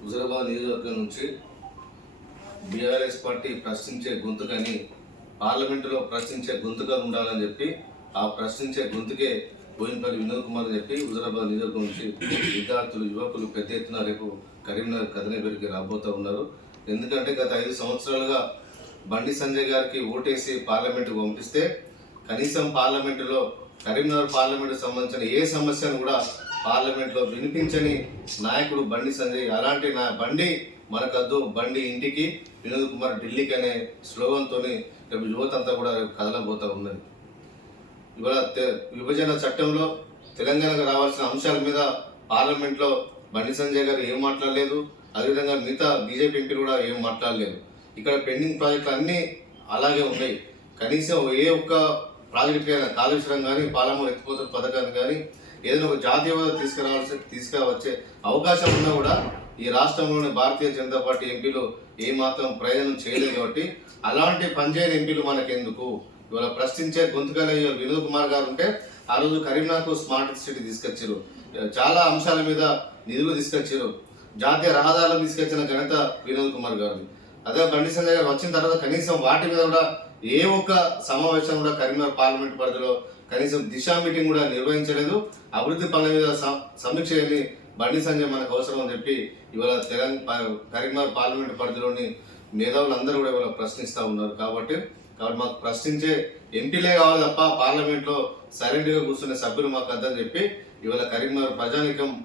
హుజరాబాద్ నియోజకవర్గం నుంచి BRS party ప్రశ్నించే గొంతుకని పార్లమెంటులో ప్రశ్నించే గొంతుగా ఉండాలని చెప్పి ఆ ప్రశ్నించే గొంతుకే బోయినపల్లి వినోద్ కుమార్ అని చెప్పి హుజరాబాద్ నియోజకవర్గం నుంచి విద్యార్థులు యువకులు పెద్ద ఎత్తున రేపు కరీంనగర్ కదనగిరికి రాబోతూ ఉన్నారు. ఎందుకంటే గత ఐదు సంవత్సరాలుగా బండి సంజయ్ గారికి ఓటేసి పార్లమెంటుకు పంపిస్తే కనీసం పార్లమెంటులో కరీంనగర్ పార్లమెంటుకు సంబంధించిన ఏ సమస్యను కూడా పార్లమెంట్లో వినిపించని నాయకుడు బండి సంజయ్. అలాంటి నా బండి మనకద్దు. బండి ఇంటికి వినోద్ కుమార్ ఢిల్లీకి అనే స్లోగన్తో రేపు యువత అంతా కూడా రేపు కదలబోతా ఉన్నది. ఇవాళ తె- విభజన చట్టంలో తెలంగాణకు రావాల్సిన అంశాల మీద పార్లమెంట్లో బండి సంజయ్ గారు ఏం మాట్లాడలేదు. అదేవిధంగా మిగతా బీజేపీ ఎంపీలు కూడా ఏం మాట్లాడలేదు. ఇక్కడ పెండింగ్ ప్రాజెక్టులు అన్నీ అలాగే ఉన్నాయి. కనీసం ఏ ఒక్క ప్రాజెక్ట్ అయినా కాళేశ్వరం కానీ పాలమూరు ఎత్తిపోతుల పథకాన్ని కానీ ఏదైనా ఒక జాతీయ హోదా తీసుకురావాల్సి తీసుకురావచ్చే అవకాశం ఉన్నా కూడా ఈ రాష్ట్రంలోని భారతీయ జనతా పార్టీ ఎంపీలు ఏమాత్రం ప్రయోజనం చేయలేదు కాబట్టి అలాంటి పనిచేయని ఎంపీలు మనకెందుకు? ఇవాళ ప్రశ్నించే గొంతుకల వినోద్ కుమార్ గారు ఉంటే ఆ రోజు కరీంనగర్కు స్మార్ట్ సిటీ తీసుకొచ్చారు. చాలా అంశాల మీద నిధులు తీసుకొచ్చారు. జాతీయ రహదారులు తీసుకొచ్చిన ఘనత వినోద్ కుమార్ గారు అదే బండి సంజయ్ గారు వచ్చిన తర్వాత కనీసం వాటి మీద కూడా ఏ ఒక్క సమావేశం కూడా కరీంనగర్ పార్లమెంట్ పరిధిలో కనీసం దిశా మీటింగ్ కూడా నిర్వహించలేదు. అభివృద్ధి పనుల మీద స- సమీక్ష బండి సంజయ్ మనకు అవసరం అని చెప్పి ఇవాళ తెలంగాణ కరీంనగర్ పార్లమెంట్ పరిధిలోని మేధావులందరూ కూడా ఇవాళ ప్రశ్నిస్తూ ఉన్నారు. కాబట్టి కాబట్టి మాకు ప్రశ్నించే ఎంపీలే కావాలి తప్ప పార్లమెంట్లో సైలెంట్గా కూర్చునే సభ్యులు మాకు అద్దని చెప్పి ఇవాళ కరీంనగర్ ప్రజానికం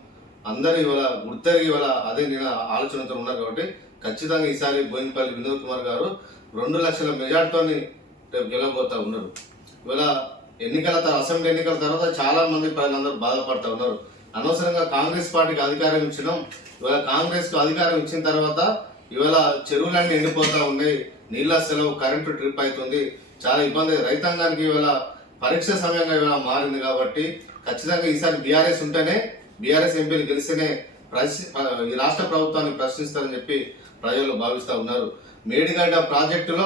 అందరూ ఇవాళ గుర్తెరిగి ఇవాళ అదే నేను ఆలోచనతో ఉన్నారు కాబట్టి ఖచ్చితంగా ఈసారి బోయినపల్లి వినోద్ కుమార్ గారు రెండు లక్షల మెజార్టీతో రేపు గెలవబోతా ఉన్నారు. ఇవాళ ఎన్నికల తర్వాత అసెంబ్లీ ఎన్నికల తర్వాత చాలా మంది ప్రజలందరూ బాధపడుతూ ఉన్నారు. అనవసరంగా కాంగ్రెస్ పార్టీకి అధికారం ఇచ్చడం ఇవాళ కాంగ్రెస్కు అధికారం ఇచ్చిన తర్వాత ఇవాళ చెరువులన్నీ ఎండిపోతా ఉన్నాయి. నీళ్ళ సెలవు కరెంటు ట్రిప్ అవుతుంది. చాలా ఇబ్బంది. రైతాంగానికి ఇవాళ పరీక్ష సమయంగా ఇవాళ మారింది కాబట్టి ఖచ్చితంగా ఈసారి బీఆర్ఎస్ ఉంటేనే బీఆర్ఎస్ ఎంపీలు గెలిస్తేనే ప్రశ్ని ఈ రాష్ట్ర ప్రభుత్వాన్ని ప్రశ్నిస్తారని చెప్పి ప్రజలు భావిస్తూ ఉన్నారు. మేడిగడ్డ ప్రాజెక్టులో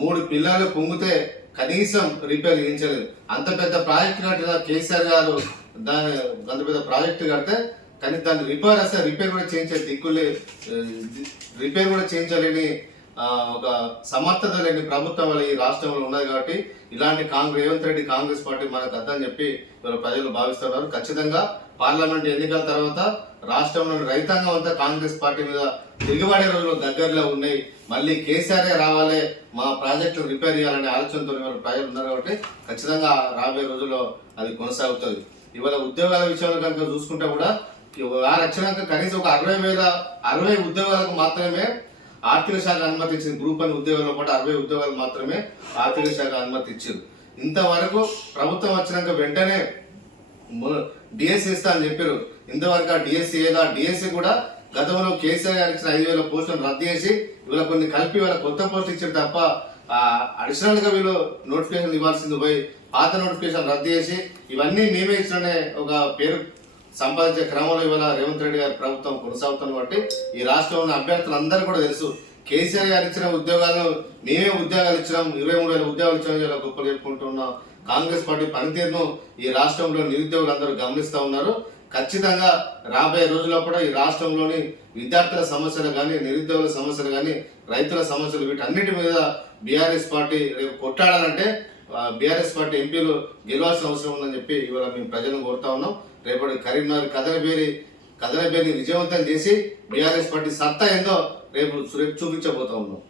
మూడు పిల్లలు పొంగితే కనీసం రిపేర్ చేయించలేదు. అంత పెద్ద ప్రాజెక్ట్ కట్టిన కేసీఆర్ గారు దాని అంత పెద్ద ప్రాజెక్టు కడితే కానీ దాన్ని రిపేర్ వస్తే రిపేర్ కూడా చేయించే దిక్కులే రిపేర్ కూడా చేయించలేని ఒక సమర్థత లేని ప్రభుత్వం వల్ల ఈ రాష్ట్రంలో ఉన్నది కాబట్టి ఇలాంటి కాంగ్రెస్ రేవంత్ రెడ్డి కాంగ్రెస్ పార్టీ మనకు అర్థం చెప్పి ఇవాళ ప్రజలు భావిస్తున్నారు. ఖచ్చితంగా పార్లమెంట్ ఎన్నికల తర్వాత రాష్ట్రంలోని రైతాంగం అంతా కాంగ్రెస్ పార్టీ మీద తిరుగుబడే రోజులు దగ్గరలో ఉన్నాయి. మళ్ళీ కేసీఆర్ రావాలి మా ప్రాజెక్టు రిపేర్ చేయాలనే ఆలోచనతో ప్రజలు ఉన్నారు కాబట్టి ఖచ్చితంగా రాబోయే రోజుల్లో అది కొనసాగుతుంది. ఇవాళ ఉద్యోగాల విషయంలో కనుక చూసుకుంటే కూడా వారు వచ్చినాక కనీసం ఒక అరవై వేల అరవై ఉద్యోగాలకు మాత్రమే ఆర్థిక శాఖ అనుమతి ఇచ్చింది గ్రూప్ అని ఉద్యోగంలో పాటు అరవై ఉద్యోగాలు మాత్రమే ఆర్థిక శాఖ అనుమతి ఇచ్చింది ఇంతవరకు ప్రభుత్వం వచ్చినాక వెంటనే డిఎస్సి ఇస్తా అని చెప్పారు ఇంతవరకు ఆ డిఎస్సి ఏదా డిఎస్సి కూడా గతంలో కేసీఆర్ గారు ఇచ్చిన ఐదు వేల పోస్టులను రద్దు చేసి వీళ్ళ కొన్ని కలిపి వీళ్ళ కొత్త పోస్ట్ ఇచ్చారు తప్ప అడిషనల్గా వీళ్ళు నోటిఫికేషన్ ఇవ్వాల్సింది పోయి పాత నోటిఫికేషన్ రద్దు చేసి ఇవన్నీ మేమే ఇచ్చిన ఒక పేరు సంపాదించే క్రమంలో ఇవాళ రేవంత్ రెడ్డి గారి ప్రభుత్వం కొనసాగుతుంది కాబట్టి ఈ రాష్ట్రంలో ఉన్న అభ్యర్థులందరూ కూడా తెలుసు. కేసీఆర్ గారు ఇచ్చిన ఉద్యోగాలను మేమే ఉద్యోగాలు ఇచ్చినాం. ఇరవై మూడు వేల ఉద్యోగాలు ఇచ్చిన ఇలా గొప్పలు చెప్పుకుంటున్నాం కాంగ్రెస్ పార్టీ పనితీరును ఈ రాష్ట్రంలో నిరుద్యోగులు అందరూ గమనిస్తూ ఉన్నారు. ఖచ్చితంగా రాబోయే రోజుల్లో కూడా ఈ రాష్ట్రంలోని విద్యార్థుల సమస్యలు కానీ నిరుద్యోగుల సమస్యలు కానీ రైతుల సమస్యలు వీటన్నిటి మీద బీఆర్ఎస్ పార్టీ రేపు కొట్టాడాలంటే బీఆర్ఎస్ పార్టీ ఎంపీలు గెలవాల్సిన అవసరం ఉందని చెప్పి ఇవాళ మేము ప్రజలను కోరుతా ఉన్నాం. రేపటి కరీంనగర్ కదలబేరి కదలబేరిని విజయవంతం చేసి బీఆర్ఎస్ పార్టీ సత్తా ఏందో రేపు రేపు చూపించబోతా ఉన్నాం.